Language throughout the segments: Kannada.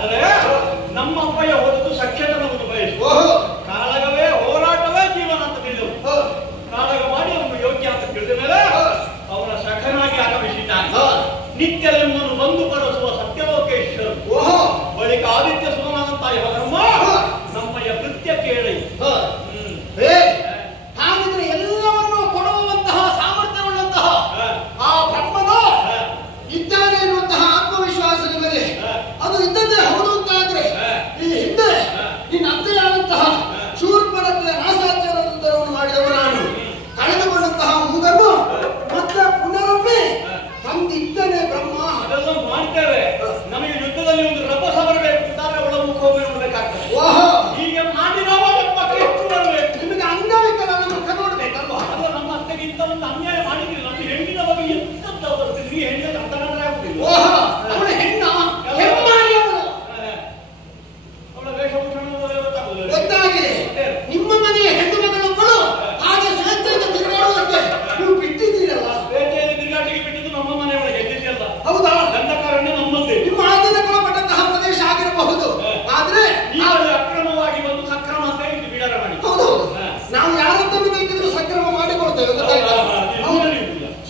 ಆದರೆ ನಮ್ಮ ಅಪ್ಪಯ್ಯ ಹೋದದ್ದು ಸಖ್ಯತನವನ್ನು ಬಯಸು. ಕಾಳಗವೇ ಹೋರಾಟವೇ ಜೀವನ ಅಂತ ತಿಳಿದವು. ಕಾಳಗ ಮಾಡಿ ಅವನು ಯೋಗ್ಯ ಅಂತ ತಿಳಿದ ಮೇಲೆ ಅವನ ಸಖನಾಗಿ ಆಗಮಿಸಿದ್ದಾನೆ. ನಿತ್ಯಲೆಂಬನು ಬಂದು ಬರೆಸುವ ಸತ್ಯಲೋಕೇಶ್ವರ. ಬಳಿಕ ಆದಿತ್ಯ ಸುಮನಾದಂತ ಯವಧರ್ಮ ನಮ್ಮಯ್ಯ ಕೃತ್ಯ ಕೇಳಿ ಹಾಗಿದ್ರೆ ಎಲ್ಲವನ್ನೂ ಕೊಡುವಂತಹ ಸಾಮರ್ಥ್ಯವುಳ್ಳಂತಹ ಆ ಬ್ರಹ್ಮನು ಇದ್ದಾನೆ ಎನ್ನುವಂತಹ ಆತ್ಮವಿಶ್ವಾಸ ನಿಮಗೆ ಅದು ಇದ್ದದ್ದೇ ಹೌದು ಅಂತಾದ್ರೆ ಈ ಹಿಂದೆ ನಿನ್ನ ಅತ್ತೆಯಾದಂತಹ ಶೂರ್ಪಣತೆಯ ನಾಸಾಚಾರವನ್ನು ಮಾಡಿದವ ನಾನು ಕಳೆದುಕೊಂಡಂತಹ ಮೂಗನ್ನು ಮತ್ತೆ ಪುನರೊಮ್ಮೆ ತಂದಿದ್ದನೆ ಬ್ರಹ್ಮ. ಅದೆಲ್ಲ ಮಾಡ್ತೇವೆ. ನಮಗೆ ಯುದ್ಧದಲ್ಲಿ ಒಂದು ರಭಸ ಬರಬೇಕು ಅಂತಾದ್ರೆ ಅವಳ ಮುಖವನ್ನು ನೋಡ್ಬೇಕಾಗ್ತದೆ. ಹೀಗೆ ಮಾಡಿ ನಾವು ಎಷ್ಟು ಬರಬೇಕು. ನಿಮಗೆ ಅಂಗವಿಕಲ ಮುಖ ನೋಡ್ಬೇಕಲ್ವಾ? ಅದು ನಮ್ಮ ಅತ್ತೆಗಿಂತ ಒಂದು ಅನ್ಯಾಯ ಮಾಡಿದ್ರಿ. ನಮ್ಮ ಹೆಣ್ಣಿನ ಬಗ್ಗೆ ಎಂತ ಬರ್ತಿದ್ರಿ. ಹೆಣ್ಣಿನ ಅಂತಂದ್ರೆ ಆಗುದಿಲ್ಲ. ಅವಳ ಹೆಣ್ಣ ಹೆಮ್ಮಾರಿ ಅವಳ ವೇಷಭೂಷಣ ಗೊತ್ತಾಗಿದೆ. ನಿಮ್ಮ ಮನೆಯ ಹೆಣ್ಣು ಮಗಳೊಬ್ಬಳು ಹಾಗೆ ಸ್ವೇಚ್ಛೆಯಿಂದ ತಿರುಗಾಡುವಂತೆ ನೀವು ಬಿಟ್ಟಿದ್ದೀರಲ್ಲ. ಸ್ವೇಚ್ಛೆಯಲ್ಲಿ ತಿರುಗಾಟಿಗೆ ಬಿಟ್ಟಿದ್ದು ನಮ್ಮ ಮನೆಯೊಳಗೆ ಗೆದ್ದಿದೆಯಲ್ಲ. ಹೌದಾ? ದಂಡಕಾರಣ್ಯ ನಮ್ಮದೇ. ನಿಮ್ಮ ಆಧೀನಕ್ಕೊಳಪಟ್ಟಂತಹ ಪ್ರದೇಶ ಆಗಿರಬಹುದು. ಆದ್ರೆ ನೀವಲ್ಲಿ ಅಕ್ರಮವಾಗಿ ಬಂದು ಸಕ್ರಮ ಅಂತ ಹೇಳಿ ಬಿಡಾರ ಮಾಡಿ. ಹೌದೌದು, ನಾವು ಯಾರದ್ದನ್ನು ಬೇಕಿದ್ರು ಸಕ್ರಮ ಮಾಡಿಕೊಡ್ತೇವೆ. ಗೊತ್ತಾಯ್ತಾ?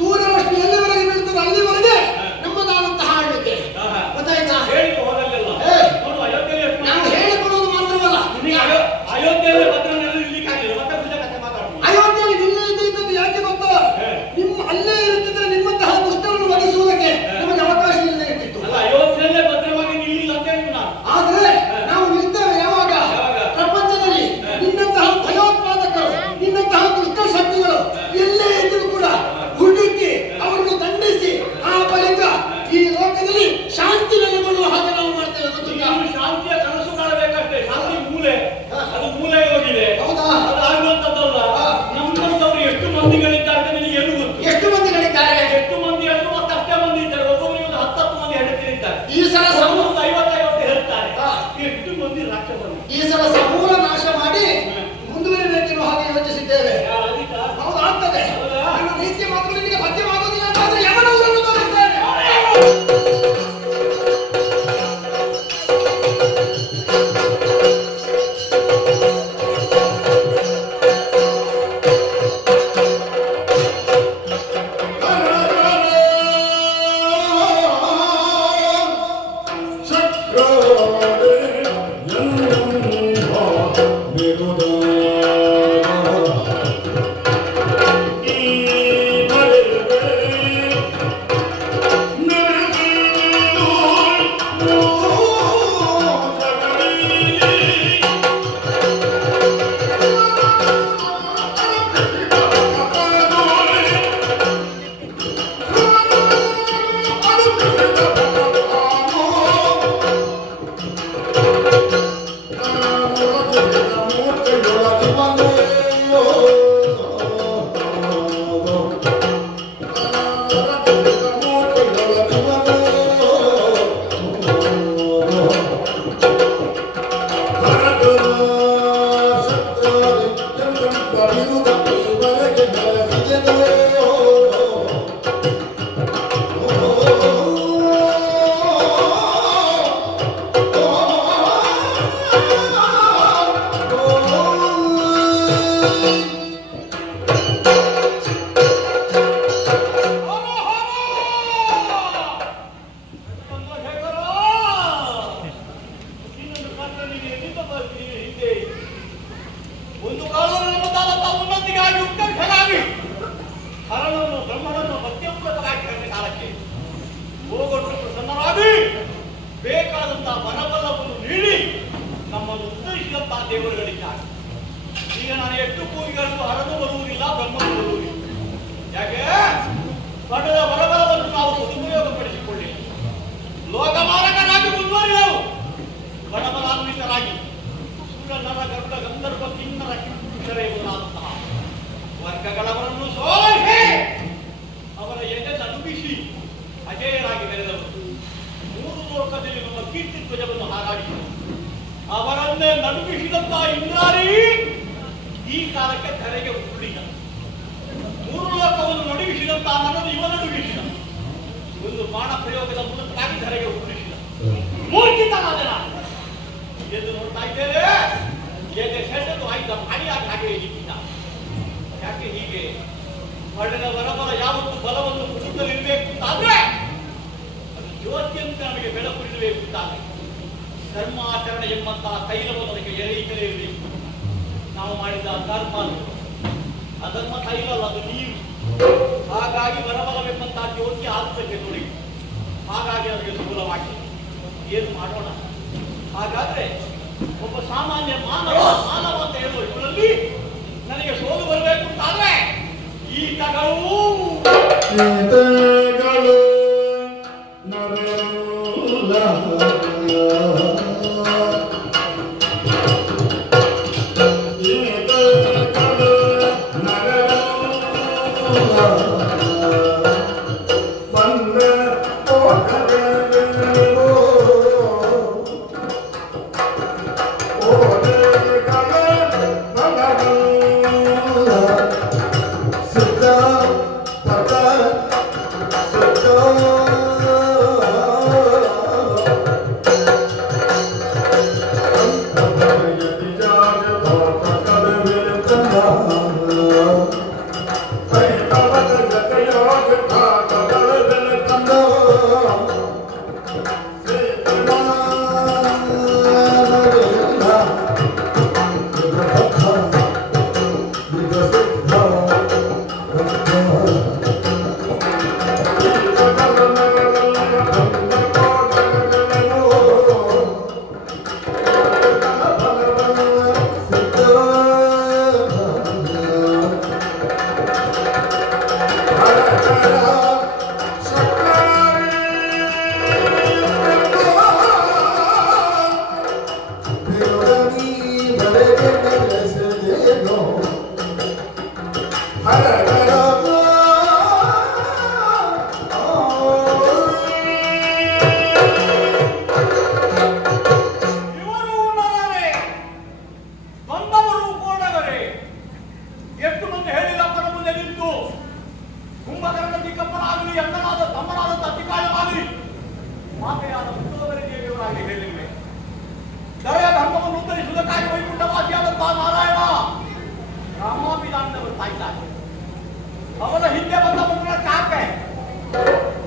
ಸೂರ್ಯರಶ್ಮಿ ಎಲ್ಲಿವರೆಗೆ ಬೀಳ್ತದೆ ಅಲ್ಲಿವರೆಗೆ ನಮ್ಮದಾದಂತಹ ಆಳ್ವಿಕೆ. ಗೊತ್ತಾಯ್ತಾ? ಹೇಳಿಕೊ ಹೋದಲ್ಲೆಲ್ಲ ನೋಡು. ಅಯೋಧ್ಯೆಯಲ್ಲಿ ನಾವು ಹೇಳಿಕೊಡೋದು ಮಾತ್ರವಲ್ಲ, ಅಯೋಧ್ಯೆಯಲ್ಲಿ ಭದ್ರನೆಲ್ಲ ಇರ್ಲಿಕ್ಕಾಗಿಲ್ಲ. ಮತ್ತೆ ಪೂಜೆ ಕಥೆ ಮಾತಾಡ್ತೀವಿ. ಅಯೋಧ್ಯೆಯಲ್ಲಿ ನಿಲ್ಲೇ ಇದ್ದದ್ದು ಯಾಕೆ ಗೊತ್ತಾ? ನಿಮ್ಮ ಅಲ್ಲೇ ಇರುತ್ತಿದ್ರೆ ನಿಮ್ಮಂತಹ ದುಷ್ಟರನ್ನು ವಧಿಸುವುದಕ್ಕೆ ನಮಗೆ ಅವಕಾಶ ಇಲ್ಲದೆ ಇರ್ತಿತ್ತು. ಅಲ್ಲ, ಅಯೋಧ್ಯೆಯಲ್ಲೇ ಭದ್ರವಾಗಿ ನಿಲ್ಲಿಲ್ಲ ಅಂತ ಹೇಳಿ ನಾನು. ಆದ್ರೆ ನಾವು ನಿಲ್ತೇವೆ ಯಾವಾಗ? ಪ್ರಪಂಚದಲ್ಲಿ ನಿನ್ನಂತಹ ಭಯೋತ್ಪಾದಕರು, ನಿನ್ನಂತಹ ದುಷ್ಟ ಶಕ್ತಿಗಳು ಎಲ್ಲೇ ಇದ್ರೂ ಕೂಡ ಹುಡುಕಿ ಅವರನ್ನು ದಂಡಿಸಿ ಆ ಬಳಿಕ ಈ ಲೋಕದಲ್ಲಿ ಶಾಂತಿ ನೆಲೆಗೊಳ್ಳುವ ಹಾಗೆ ನಾವು ಮಾಡ್ತೇವೆ. ನೀವು ಶಾಂತಿಯ ಕನಸು ಕಾಣಬೇಕಷ್ಟೇ. ಶಾಂತಿ ಮೂಲೆ, ಅದು ಮೂಲೆ ಹೋಗಿದೆ. ಹೌದಾ? ಅದು ಆಗುವಂತದ್ದಲ್ಲ. ನಮ್ಮಂತವ್ರು ಎಷ್ಟು ಮಂದಿಗಳಿದ್ದಾರೆ ನಿಮಗೆ ಏನು ಗೊತ್ತು? ಎಷ್ಟು ಮಂದಿಗಳಿದ್ದಾರೆ? ಎಷ್ಟು ಮಂದಿ ಅಂದ್ರೆ ಮತ್ತೆ ಅಷ್ಟೇ ಮಂದಿ ಇದ್ದಾರೆ. ಒಬ್ಬೊಬ್ಬರಿಗೆ ಒಂದು 10 ಮಂದಿ ಹೆಂಡತಿರಿದ್ದಾರೆ. ಈ ಸಲ 50 ಹೇಳ್ತಾರೆ. ಎಷ್ಟು ಮಂದಿ ರಾಕ್ಷಸರು. ಈ ಸಲ ಸಮೂಲ ನಾಶ ಮಾಡಿ ಮುಂದುವರಿಬೇಕೆನ್ನುವ ಹಾಗೆ ಯೋಚಿಸಿದ್ದೇವೆ. ಹೌದು, ಆಗ್ತದೆ. ನನ್ನ ನೀತಿಯ ಮಾತು ನಿಮಗೆ ಪದ್ಯವಾಗುವುದಿಲ್ಲ ಅಂತಾದ್ರೆ ಯಮನವರನ್ನು ತೋರಿಸ್ತೇನೆ. ಒಂದು ಕಾಲದಲ್ಲಿ ನಮ್ಮದಾದಂತ ಉನ್ನತಿಗಾಗಿ ಉತ್ಕರ್ಷಗಾಗಿ ಹರನನ್ನು ಬ್ರಹ್ಮನನ್ನು ಮಧ್ಯಮವಾಗಿ ಕರೆದ ಕಾಲಕ್ಕೆ ಹೋಗೊಟ್ಟು ಪ್ರಸನ್ನರಾಗಿ ಬೇಕಾದಂತಹ ಮನಬಲವನ್ನು ನೀಡಿ ನಮ್ಮನ್ನು ಉತ್ತರಿಸಿದಂತಹ ದೇವರುಗಳಿದ್ದಾರೆ. ಈಗ ನಾನು ಎಷ್ಟು ಕೂಗಿಗಳನ್ನು ಹರನು ಬರುವುದಿಲ್ಲ, ಬ್ರಹ್ಮನು ಬರುವುದಿಲ್ಲ. ಯಾಕೆ? ಪಡೆದ ಬರಬಲವನ್ನು ನಾವು ಸದುಪಯೋಗಪಡಿಸಿಕೊಳ್ಳಿ ಲೋಕಮಾರಕರಾಗಿ ಮುಂದುವರಿದೆವು. ಬಡಬಲಾನ್ವಿತರಾಗಿ ಸೂರ್ಯನರ ಗರುಡ ಗಂಧರ್ವ ಕಿನ್ನರ ಕಿಂಪುರುಷರ ಎಂಬುದಾದಂತಹ ವರ್ಗಗಳವರನ್ನು ಸೋಲಿಸಿ ಅವರ ಎದೆ ನಡುಗಿಸಿ ಅಜೇಯರಾಗಿ ಬೆಳೆದವರು. 3 ಲೋಕದಲ್ಲಿ ನಮ್ಮ ಕೀರ್ತಿ ಧ್ವಜವನ್ನು ಹಾರಾಡಿದರು. ಅವರನ್ನೇ ನಡುಗಿಸಿದಂತಹ ಇಂದ್ರಾರಿ ಈ ಕಾಲಕ್ಕೆ ಧರೆಗೆ ಉರುಳಿದ. 3 ಲೋಕವನ್ನು ನಡುಗಿಸಿದಂತಹ ನನ್ನನ್ನು ಇವ ನಡುಗಿಸಿದ. ಒಂದು ಬಾಣ ಪ್ರಯೋಗದ ಮೂಲಕವಾಗಿ ಧರೆಗೆ ಉರುಳಿಸಿದ. ಮೂರ್ಖಿತನಾದ ಎದ್ದು ನೋಡ್ತಾ ಇದ್ದೇವೆ. ಎದೆ ಸೆಳೆದು ಆಯ್ದ ಮಣಿಯಾಗಿ ಹಾಗೆ ಇಟ್ಟಿದ್ದ. ಯಾಕೆ ಹೀಗೆ ಹೊಡೆದ ಬರಬರ ಯಾವತ್ತು ಬಲವನ್ನು ಕುಟುಂಬದಲ್ಲಿರಬೇಕು ಅಂತಾದ್ರೆ ಅದು ಜ್ಯೋತಿಯಂತೆ ನಮಗೆ ಬೆಳಕು ಇರಬೇಕು ಅಂತಾದ್ರೆ ಧರ್ಮಾಚರಣೆ ಎಂಬಂತಹ ತೈಲವನ್ನು ಅದಕ್ಕೆ ಎರೆಯುತ್ತಲೇ ಇರಬೇಕು. ನಾವು ಮಾಡಿದ ಧರ್ಮ ಅಧರ್ಮ ತೈಲ ಅಲ್ಲ, ಅದು ನೀರು. ಹಾಗಾಗಿ ಬರಬಲವೆಂಬಂತಹ ಜ್ಯೋತಿ ಆತ್ಮಕ್ಕೆ ನೋಡಿ, ಹಾಗಾಗಿ ಅದಕ್ಕೆ ಸುಲಭವಾಗಿದೆ. ಏನು ಮಾಡೋಣ? ಹಾಗಾದ್ರೆ ಒಬ್ಬ ಸಾಮಾನ್ಯ ಮಾನವ ಅಂತ ಹೇಳುವ ಇವರಲ್ಲಿ ನನಗೆ ಸೋಲು ಬರಬೇಕು ಅಂತಾದ್ರೆ ಈತಗಳು ಅವನ ಹಿಂದೆ ಬಂದ ಮಕ್ಕಳ ಚಾಪೆ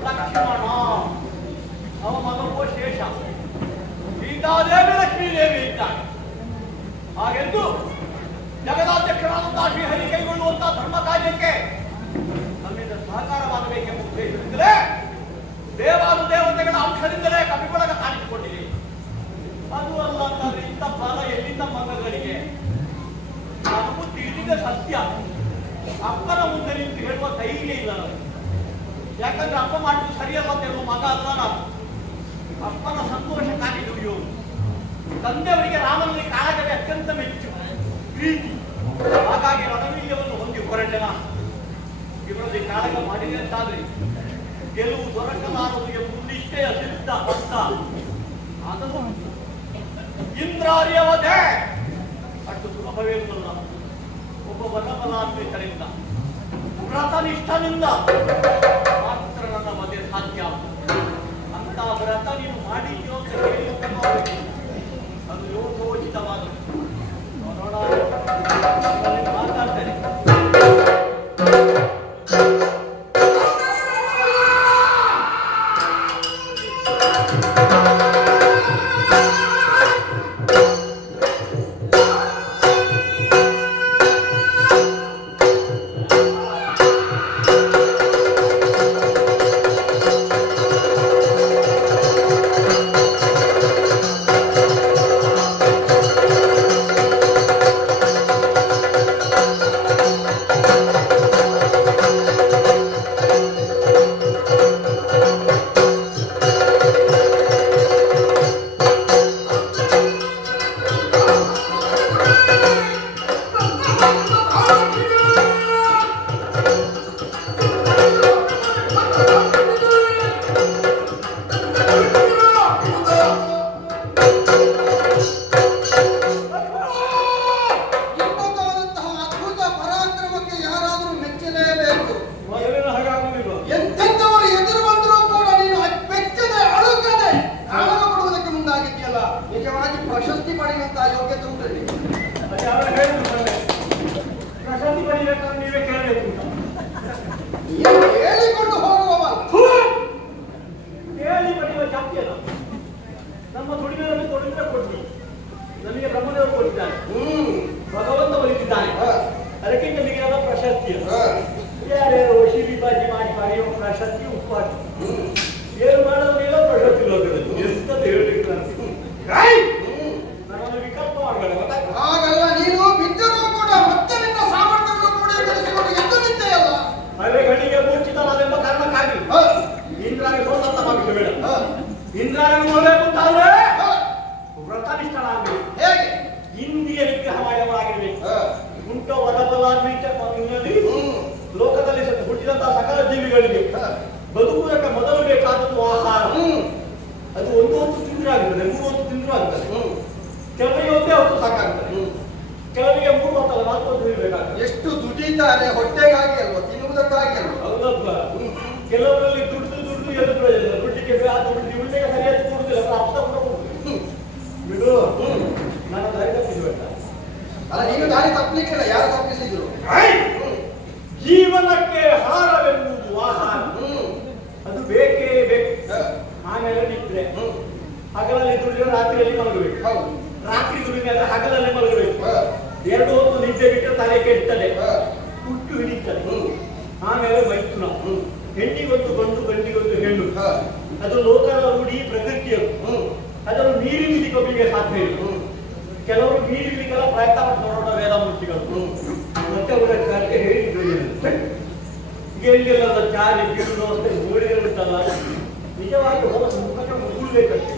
ಲಕ್ಷ್ಮಣ, ಅವ ಮಗೋ ಶೇಷ, ಸೀತಾದೇವಿ ಲಕ್ಷ್ಮೀದೇವಿ ಇದ್ದಾನೆ. ಹಾಗೆಂದು ಜಗದಾಧ್ಯಕ್ಷರಾದಂತಹ ಶ್ರೀಹರಿ ಕೈಗೊಳ್ಳುವಂತಹ ಧರ್ಮ ಕಾರ್ಯಕ್ಕೆ ನಮ್ಮಿಂದ ಸಹಕಾರವಾಗಬೇಕೆಂಬ ಉದ್ದೇಶದಿಂದಲೇ ದೇವಾನುದೇವತೆಗಳ ಅಂಶದಿಂದಲೇ ಕಪಿಗೊಳಗ ಕಾಣಿಸಿಕೊಂಡಿದೆ. ಅದು ಅಲ್ಲ ಅಂತಂದ್ರೆ ಇಂಥ ಫಲ ಎಲ್ಲಿಂದ ಮಗಗಳಿಗೆ? ನನಗೂ ತಿಳಿದಿದ್ದ ಸತ್ಯ. ಅಪ್ಪನ ಮುಂದೆ ನಿಂತು ಹೇಳುವ ಧೈರ್ಯ ಇಲ್ಲ ನನಗೆ. ಯಾಕಂದ್ರೆ ಅಪ್ಪ ಮಾಡಿದ್ದು ಸರಿಯಲ್ಲ ಅಂತ ಹೇಳುವ ಮಗ ಅಲ್ಲ ನಾನು. ಅಪ್ಪನ ಸಂತೋಷಕ್ಕಾಗಿ ದುಡಿಯೋದು. ತಂದೆಯವರಿಗೆ ರಾಮನಲ್ಲಿ ಕಾಳಗವೇ ಅತ್ಯಂತ ಮೆಚ್ಚು, ಪ್ರೀತಿ. ಹಾಗಾಗಿ ರಣವೀರ್ಯವನ್ನು ಹೊಂದಿ ಹೊರಟೆ ನಾನು. ಇವರಲ್ಲಿ ಕಾಳಗ ಮಾಡಿದೆ ಅಂತಾದ್ರೆ ಗೆಲುವು ದೊರಕಲಾರದು ಎಂಬ ನಿಷ್ಠೆಯ ಸಿದ್ಧ ಅರ್ಥ. ಆದರೂ ಇಂದ್ರಾರ್ಯವಧೆ ಅಷ್ಟು ಸುಲಭವೇನಲ್ಲ. ಒಬ್ಬ ಬಲಬಲಾನ್ವಿತರಿಂದ ವ್ರತನಿಷ್ಠನಿಂದ ಮಾತ್ರ ನನ್ನ ಮದುವೆ ಸಾಧ್ಯ. ಅಂತ ವ್ರತ ನೀನು ಮಾಡಿದ್ಯೋ ಅಂತ ಹೇಳಿ ಅದು ಯೋಗೋಚಿತವಾದದ್ದು. ನೋಡೋಣ, ಮಾತಾಡ್ತೇನೆ. ಏನು ಮಾಡೋದಿಲ್ಲ ಪ್ರಶಸ್ತಿ ಎಂತ ಹೇಳ್ಲಿಕ್ಕೆ ನನ್ನನ್ನು ವಿಕಲ್ಪ ಮಾಡಬೇಡ. ಹಾಗಲ್ಲ, ನೀನು ಬಿದ್ದರೂ ಕೂಡ ಮತ್ತೆ ನಿನ್ನ ಸಾಮರ್ಥ್ಯವನ್ನು ಕ್ರೋಢೀಕರಿಸಿಕೊಂಡು ಎದ್ದು ನಿಂತೆಯಲ್ಲ. ಹಳೆಗಳಿಗೆ ಮೂರ್ಛಿತವಾದೆಂಬ ಕಾರಣಕ್ಕಾಗಿ ಇಂದ್ರಾಗೆ ಸೋತಂತ ಭಾವಿಸಬೇಡ. ಇಂದ್ರಾಗೆ ನೋಡಬೇಕು ಅಂತಾದ್ರೆ ವ್ರತನಿಷ್ಠನಾಗಬೇಕು. ಹೇಗೆ? ಇಂದ್ರಿಯ ನಿಗ್ರಹ ಮಾಡುವವರಾಗಿರ್ಬೇಕು. ಉಂಟ ವರಬಲಾನ್ವಿತ ಲೋಕದಲ್ಲಿ ಹುಟ್ಟಿದಂತಹ ಸಕಲ ಜೀವಿಗಳಿಗೆ ಬದುಕುವುದಕ್ಕೆ ಮೊದಲು ಬೇಕಾದದ್ದು ಆಹಾರ. ಅದು ಒಂದು ಹೊತ್ತು ತಿಂದ್ರು ಆಗ್ತದೆ, 3 ಹೊತ್ತು ತಿಂದ್ರು ಆಗ್ತದೆ. ಕೆಲವರಿಗೆ ಒಂದೇ ಹೊತ್ತು ಸಾಕಾಗ್ತದೆ, ಕೆಲವರಿಗೆ 3 ಹೊತ್ತಲ್ಲ 4 ಹೊತ್ತು ತಿನ್ನಬೇಕಾಗ್ತದೆ. ಎಷ್ಟು ದುಡಿತಾರೆ ಹೊಟ್ಟೆಗಾಗಿ ಅಲ್ವಾ, ತಿನ್ನುವುದಕ್ಕಾಗಿ ಅಲ್ವಾ? ಹೌದಪ್ಪ. ಕೆಲವರಲ್ಲಿ ದುಡ್ಡು ಎದು ಪ್ರಯೋಜನ, ದುಡ್ಡಿಗೆ ಆ ದುಡ್ಡು ಉಳ್ಳೆಗೆ ಸರಿಯಾಗಿ ಕೊಡುದಿಲ್ಲ, ಅರ್ಥ ಕೂಡ ಕೊಡುದಿಲ್ಲ. ಬಿಡು, ನಾನು ದಾರಿ ತಪ್ಪಿಸ್ಬೇಕ. ಅಲ್ಲ, ನೀನು ದಾರಿ ತಪ್ಪಲಿಕ್ಕಿಲ್ಲ, ಯಾರು ತಪ್ಪಿಸಿದ್ರು? ಜೀವನಕ್ಕೆ ಆಹಾರವೆನ್ನುವುದು ಆಹಾರ, ಅದು ಬೇಕೇ ಬೇಕು. ಆಮೇಲೆ ನಿದ್ರೆ, ಹಗಲಲ್ಲಿ ದುಡಿದ್ರೆ ರಾತ್ರಿಯಲ್ಲಿ ಮಲಗಬೇಕು, ರಾತ್ರಿ ದುಡಿದ್ರೆ ಹಗಲಲ್ಲಿ ಮಲಗಬೇಕು. 2 ಹೊತ್ತು ನಿದ್ದೆ ಬಿಟ್ಟರೆ ತಲೆ ಕೆಡ್ತದೆ, ಹುಟ್ಟು ಹಿಡಿತದೆ. ಆಮೇಲೆ ಮೈಥುನ, ಹೆಣ್ಣಿಗೊಂದು ಗಂಡು ಗಂಡಿಗೊಂದು ಹೆಣ್ಣು. ಅದು ಲೋಕದ ರೂಢಿ, ಪ್ರಕೃತಿಯದು. ಅದನ್ನು ಮೀರಿ ಕಬ್ಬಿಗೆ ಸಾಧ್ಯ ಇಲ್ಲ. ಕೆಲವರು ಮೀರಿಲಿಕ್ಕೆಲ್ಲ ಪ್ರಯತ್ನ ಮಾಡೋಣ ವೇದಮೂರ್ತಿಗಳು. ಮತ್ತೆ ಅವರ ಕಾರ್ಯ ಹೇಳಿದ್ರು ಎಲ್ಲೆಲ್ಲ ಚಾರಿ ಗಿಡು ಅಷ್ಟೇ ಗೋಳಿಗೆ ಬಿಟ್ಟಲ್ಲ. ನಿಜವಾಗಿ ಹೋದ ಮುಖಕ್ಕೆ ಮುಗುಳ್ಬೇಕಷ್ಟೇ.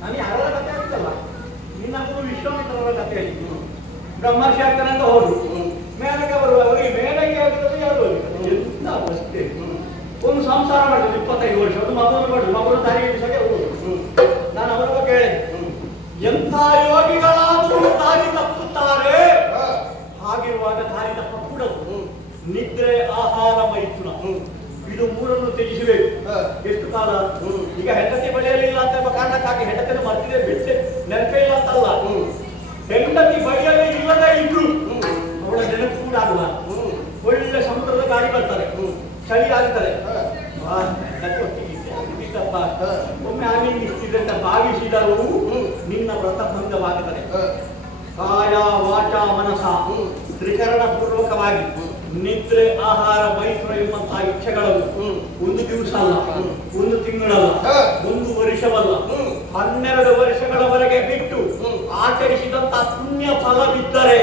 ನಾನು ಯಾರ ಕಥೆ ಆಗ್ತಲ್ಲ, ನಿನ್ನ ವಿಶ್ವಾಮಿತ್ರರ ಕಥೆ ಹೇಳಿದ್ದು. ಬ್ರಹ್ಮರ್ಷಿ ಆಗ್ತಾನೆ ಅಂತ ಹೋದ್ರು, ಮೇಲಕ್ಕೆ ಬರುವವರಿಗೆ ಮೇಲಕ್ಕೆ ಆಗ್ತದೆ ಯಾರು ಎಂತ ಅಷ್ಟೇ. ಒಂದು ಸಂಸಾರ ಮಾಡಿದ್ರು 25 ವರ್ಷ, ಒಂದು ಮಗುವನ್ನು ಮಾಡಿದ್ರು, ಮಗುವನ್ನು ದಾರಿಗೆ ಬಿಸಕ್ಕೆ ಹೋಗುದು. ನಾನು ಅವರ ಬಗ್ಗೆ ಹೇಳಿದೆ, ಎಂಥ ಯೋಗಿಗಳಾದರೂ ದಾರಿ ತಪ್ಪುತ್ತಾರೆ. ಹಾಗಿರುವಾಗ ದಾರಿ ತಪ್ಪಕೂಡದು. ನಿದ್ರೆ, ಆಹಾರ, ಮೈಥುನ, ಇದು 3 ತ್ಯಜಿಸಬೇಕು. ಎಷ್ಟು ಕಾಲ? ಈಗ ಹೆಂಡತಿ ಬಳಿಯಲಿಲ್ಲ ಅಂತ ಎಂಬ ಕಾರಣಕ್ಕಾಗಿ ಹೆಂಡತಿಯನ್ನು ಮರ್ತಿದೆ ಬಿಟ್ಟೆ ನೆನಪೇ ಇಲ್ಲ ಅಂತಲ್ಲ. ಹೆಂಡತಿ ಬಳಿಯಲ್ಲಿ ಇಲ್ಲದೆ ಇದ್ರು ಅವಳ ನೆನಪು ಕೂಡ ಆಗುವ. ಒಳ್ಳೆ ಸಮುದ್ರದ ಗಾಳಿ ಬರ್ತಾರೆ, ಚಳಿ ಆಗ್ತಾರೆ, ಒಮ್ಮೆ ಆಗಿ ನಿಷ್ಠಿದೆ ಅಂತ ಭಾವಿಸಿದರೂ ನಿನ್ನ ವ್ರತಭಂಗವಾಗುತ್ತದೆ. ಕಾಯ ವಾಚ ಮನಸ ತ್ರಿಕರಣ ಪೂರ್ವಕವಾಗಿ ನಿದ್ರೆ, ಆಹಾರ, ಮೈಥುನ ಎಂಬಂತಹ ಇಚ್ಛೆಗಳನ್ನು 1 ದಿವಸ ಅಲ್ಲ, 1 ತಿಂಗಳಲ್ಲ, 1 ವರ್ಷವಲ್ಲ, 12 ವರ್ಷಗಳವರೆಗೆ ಬಿಟ್ಟು ಆಚರಿಸಿದಂತಹ ಪುಣ್ಯ ಫಲವಿದ್ದರೆ